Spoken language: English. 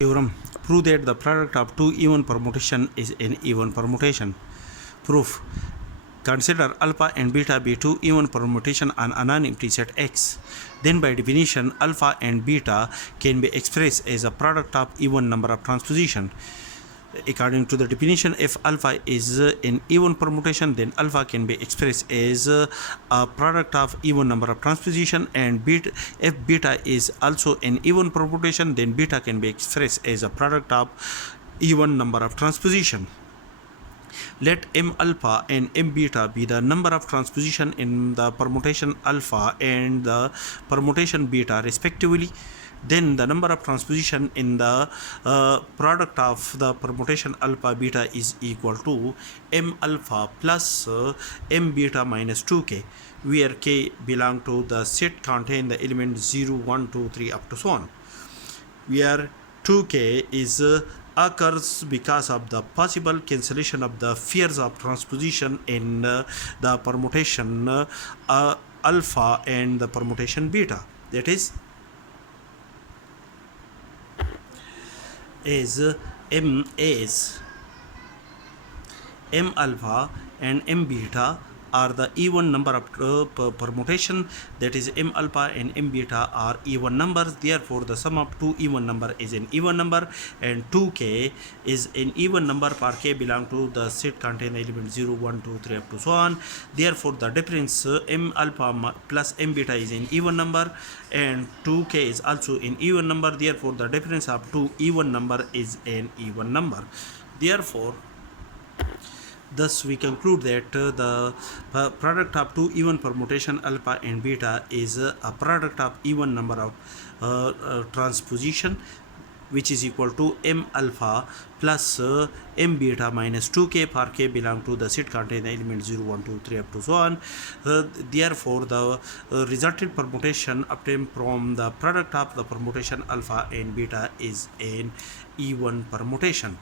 Theorem. Prove that the product of two even permutation is an even permutation. Proof. Consider alpha and beta be two even permutation on a non-empty set X. Then by definition, alpha and beta can be expressed as a product of even number of transposition. According to the definition, if alpha is an even permutation, then alpha can be expressed as a product of even number of transposition, and if beta is also an even permutation, then beta can be expressed as a product of even number of transposition. Let m alpha and m beta be the number of transposition in the permutation alpha and the permutation beta respectively. Then the number of transposition in the product of the permutation alpha beta is equal to m alpha plus m beta minus 2k, where k belong to the set contain the element 0, 1, 2, 3 up to so on, where 2k is occurs because of the possible cancellation of the pairs of transposition in the permutation alpha and the permutation beta. That is m alpha and m beta are the even number of permutation, that is m alpha and m beta are even numbers. Therefore the sum of two even number is an even number, and 2k is an even number for k belong to the set contain element 0, 1, 2, 3 up to so on. Therefore the difference m alpha plus m beta is an even number, and 2k is also an even number. Therefore the difference of two even number is an even number. Therefore thus we conclude that the product of two even permutation alpha and beta is a product of even number of transposition, which is equal to m alpha plus m beta minus 2k for k belong to the set contain the element 0, 1, 2, 3 up to so on. Therefore the resultant permutation obtained from the product of the permutation alpha and beta is an even permutation.